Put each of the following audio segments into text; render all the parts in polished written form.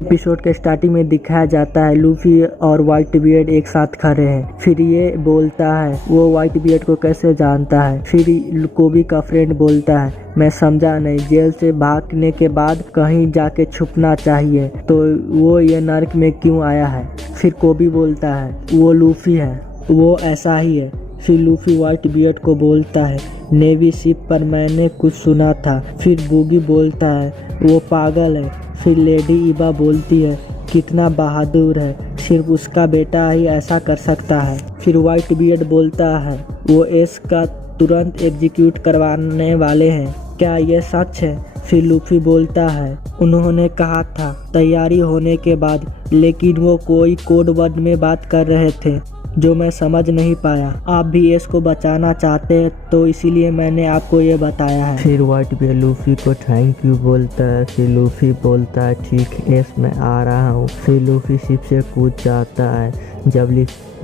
Episode के starting में दिखाया जाता है लूफी और व्हाइट बियर्ड एक साथ खड़े हैं। फिर ये बोलता है वो व्हाइट बियर्ड को कैसे जानता है। फिर कोबी का फ्रेंड बोलता है मैं समझा नहीं, जेल से भागने के बाद कहीं जाके छुपना चाहिए तो वो ये नर्क में क्यों आया है। फिर कोबी बोलता है वो लूफी है, वो ऐसा ही है। फिर लूफी व्हाइट बियर्ड को बोलता है नेवी शिप पर मैंने कुछ सुना था। फिर बूगी बोलता है वो पागल है। फिर लेडी ईबा बोलती है कितना बहादुर है, सिर्फ उसका बेटा ही ऐसा कर सकता है। फिर व्हाइट बियर्ड बोलता है वो एस का तुरंत एग्जीक्यूट करवाने वाले हैं, क्या ये सच है। फिर लूफी बोलता है उन्होंने कहा था तैयारी होने के बाद, लेकिन वो कोई कोड वर्ड में बात कर रहे थे जो मैं समझ नहीं पाया। आप भी एस को बचाना चाहते हैं तो इसीलिए मैंने आपको ये बताया है। फिर व्हाइट बियर्ड लूफी को थैंक यू बोलता है। फिर लूफी बोलता है ठीक एस मैं आ रहा हूँ। फिर लूफी शिप से कूद जाता है। जब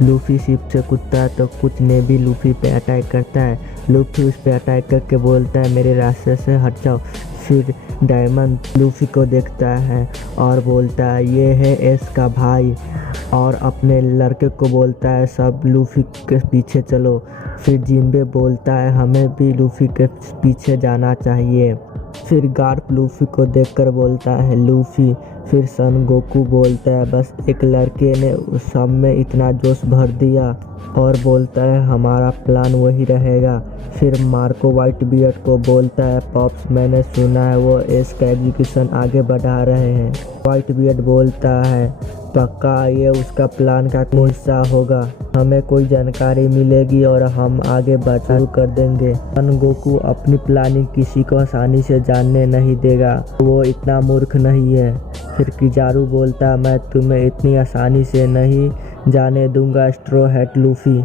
लूफी शिप से कूदता है तो कुछ ने भी लूफी पे अटैक करता है। लूफी उस पे अटैक करके बोलता है मेरे रास्ते से हट जाओ। फिर डायमंड लूफी को देखता है और बोलता है ये है एस का भाई, और अपने लड़के को बोलता है सब लूफी के पीछे चलो। फिर जिम्बे बोलता है हमें भी लूफी के पीछे जाना चाहिए। फिर गार्प लूफी को देखकर बोलता है लूफी। फिर सन गोकू बोलता है बस एक लड़के ने उस सब में इतना जोश भर दिया, और बोलता है हमारा प्लान वही रहेगा। फिर मार्को व्हाइट बियर्ड को बोलता है पॉप्स मैंने सुना है वो एस का एग्जीक्यूशन आगे बढ़ा रहे हैं। व्हाइट बियर्ड बोलता है पक्का ये उसका प्लान का हिस्सा होगा, हमें कोई जानकारी मिलेगी और हम आगे बढ़ना शुरू कर देंगे। सन गोकू अपनी प्लानिंग किसी को आसानी से जानने नहीं देगा, वो इतना मूर्ख नहीं है। फिर किजारू बोलता है मैं तुम्हें इतनी आसानी से नहीं जाने दूंगा स्ट्रॉ हैट लूफी।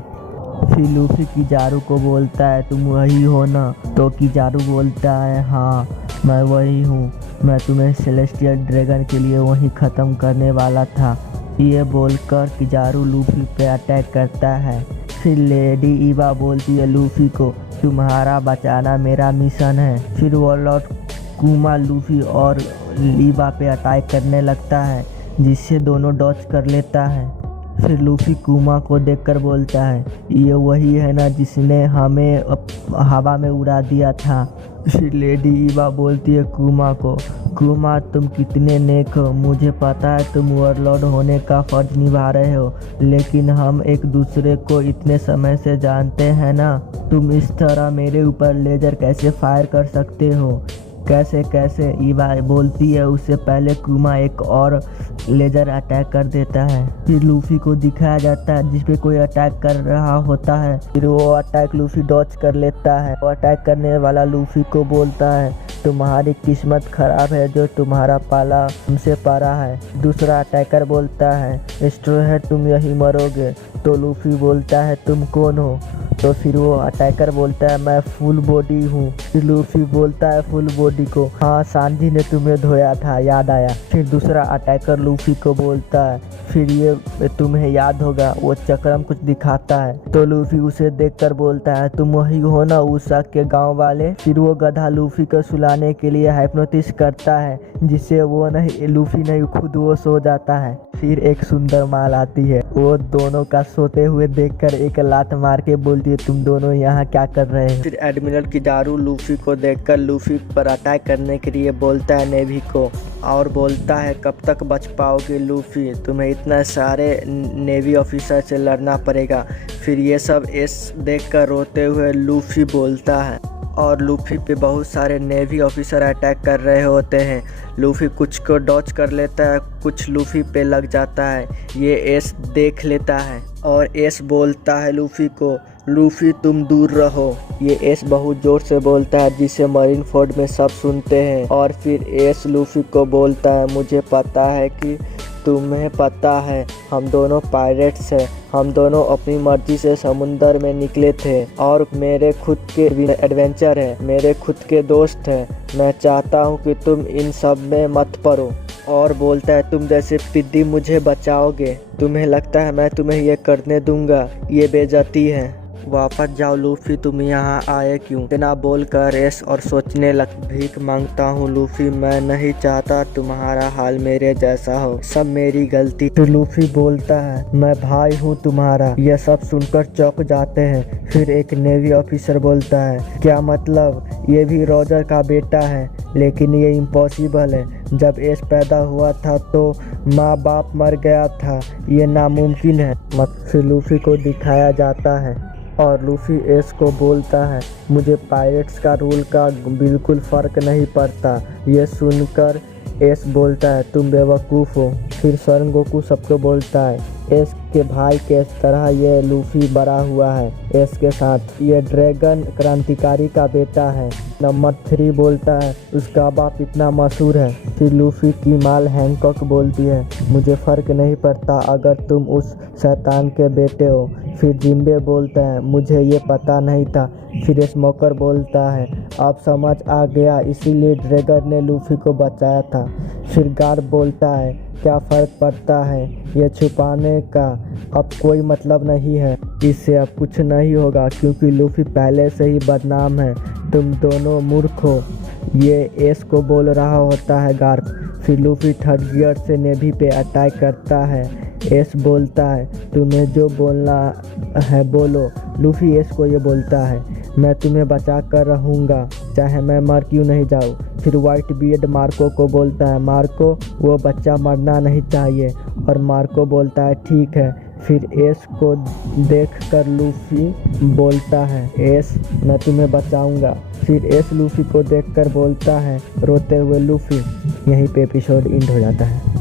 फिर लूफी किजारू को बोलता है तुम वही हो ना। तो किजारू बोलता है हाँ मैं वही हूँ, मैं तुम्हें सेलेस्टियल ड्रैगन के लिए वही ख़त्म करने वाला था। ये बोलकर किजारू लूफी पे अटैक करता है। फिर लेडी ईबा बोलती है लूफी को तुम्हारा बचाना मेरा मिशन है। फिर वॉरलॉर्ड कुमा लूफी और ईबा पे अटैक करने लगता है, जिससे दोनों डॉज कर लेता है। फिर लूफी कुमा को देखकर बोलता है ये वही है ना जिसने हमें हवा में उड़ा दिया था। फिर लेडी ईबा बोलती है कुमा को कुमा तुम कितने नेक हो, मुझे पता है तुम वॉरलॉर्ड होने का फर्ज निभा रहे हो, लेकिन हम एक दूसरे को इतने समय से जानते हैं ना, तुम इस तरह मेरे ऊपर लेजर कैसे फायर कर सकते हो। कैसे ईबा बोलती है उससे पहले कुमा एक और लेजर अटैक कर देता है। फिर लूफी को दिखाया जाता है जिस पे कोई अटैक कर रहा होता है। फिर वो अटैक लूफी डॉज कर लेता है। वो अटैक करने वाला लूफी को बोलता है तुम्हारी किस्मत खराब है जो तुम्हारा पाला हमसे पड़ा है। दूसरा अटैकर बोलता है स्ट्रॉ हैट तुम यही मरोगे। तो लूफी बोलता है तुम कौन हो। तो फिर वो अटैकर बोलता है मैं फुल बॉडी हूँ। फिर लूफी बोलता है फुल बॉडी को हाँ सांझी ने तुम्हें धोया था याद आया। फिर दूसरा अटैकर लूफी को बोलता है फिर ये तुम्हें याद होगा, वो चक्रम कुछ दिखाता है। तो लूफी उसे देखकर बोलता है तुम वही हो ना उषा के गांव वाले। फिर वो गधा लूफी को सुलाने के लिए हाइप्नोटिस करता है, जिससे वो नहीं लूफी नहीं खुद वो सो जाता है। फिर एक सुंदर माल आती है, वो दोनों का सोते हुए देखकर एक लात मार के बोलती है तुम दोनों यहाँ क्या कर रहे हैं। फिर एडमिरल किजारू लूफी को देखकर लूफी पर अटैक करने के लिए बोलता है नेवी को, और बोलता है कब तक बच पाओगे लूफी, तुम्हें इतना सारे नेवी ऑफिसर से लड़ना पड़ेगा। फिर ये सब एस देखकर रोते हुए लूफी बोलता है, और लूफी पे बहुत सारे नेवी ऑफिसर अटैक कर रहे होते हैं। लूफी कुछ को डॉज कर लेता है, कुछ लूफी पे लग जाता है। ये एस देख लेता है और एस बोलता है लूफी को लूफी तुम दूर रहो। ये एस बहुत जोर से बोलता है जिसे मरीन फोर्ड में सब सुनते हैं। और फिर एस लूफी को बोलता है मुझे पता है कि तुम्हें पता है हम दोनों पायरेट्स हैं, हम दोनों अपनी मर्जी से समुंदर में निकले थे और मेरे खुद के एडवेंचर हैं, मेरे खुद के दोस्त हैं। मैं चाहता हूँ कि तुम इन सब में मत पड़ो। और बोलता है तुम जैसे पिद्दी मुझे बचाओगे, तुम्हें लगता है मैं तुम्हें ये करने दूंगा, ये बेइज्जती है। वापस जाओ लूफी, तुम यहाँ आए क्यों? इतना बोलकर एस और सोचने लग, भीख मांगता हूँ लूफी, मैं नहीं चाहता तुम्हारा हाल मेरे जैसा हो, सब मेरी गलती। तो लूफी बोलता है, मैं भाई हूँ तुम्हारा। यह सब सुनकर चौंक जाते हैं। फिर एक नेवी ऑफिसर बोलता है, क्या मतलब? ये भी रॉजर का बेटा है? लेकिन ये इम्पॉसिबल है। जब एस पैदा हुआ था तो माँ बाप मर गया था, ये नामुमकिन है। फिर लूफी को दिखाया जाता है और लूफी एस को बोलता है, मुझे पायरेट्स का रूल का बिल्कुल फ़र्क नहीं पड़ता। ये सुनकर एस बोलता है, तुम बेवकूफ़ हो। फिर सन गोकू सबको बोलता है, एस के भाई के तरह ये लूफी बड़ा हुआ है एस के साथ, ये ड्रैगन क्रांतिकारी का बेटा है। नंबर 3 बोलता है, उसका बाप इतना मशहूर है। फिर लूफी की माल हैंकॉक बोलती है, मुझे फ़र्क नहीं पड़ता अगर तुम उस शैतान के बेटे हो। फिर जिम्बे बोलता है, मुझे ये पता नहीं था। फिर स्मोकर बोलता है, अब समझ आ गया, इसीलिए ड्रैगन ने लूफी को बचाया था। फिर गार्ड बोलता है, क्या फ़र्क पड़ता है, ये छुपाने का अब कोई मतलब नहीं है, इससे अब कुछ नहीं होगा क्योंकि लूफी पहले से ही बदनाम है, तुम दोनों मूर्ख हो। ये एस को बोल रहा होता है गार्ड। फिर लूफी थर्ड गियर से नेवी पे अटैक करता है। एस बोलता है, तुम्हें जो बोलना है बोलो। लूफी एस को ये बोलता है, मैं तुम्हें बचा कर रहूँगा, चाहे मैं मर क्यों नहीं जाऊँ। फिर वाइट बियर्ड मार्को को बोलता है, मार्को वो बच्चा मरना नहीं चाहिए, और मार्को बोलता है ठीक है। फिर एस को देखकर लूफी बोलता है, एस मैं तुम्हें बचाऊंगा। फिर एस लूफी को देखकर बोलता है रोते हुए, लूफी। यहीं पे एपिसोड एंड हो जाता है।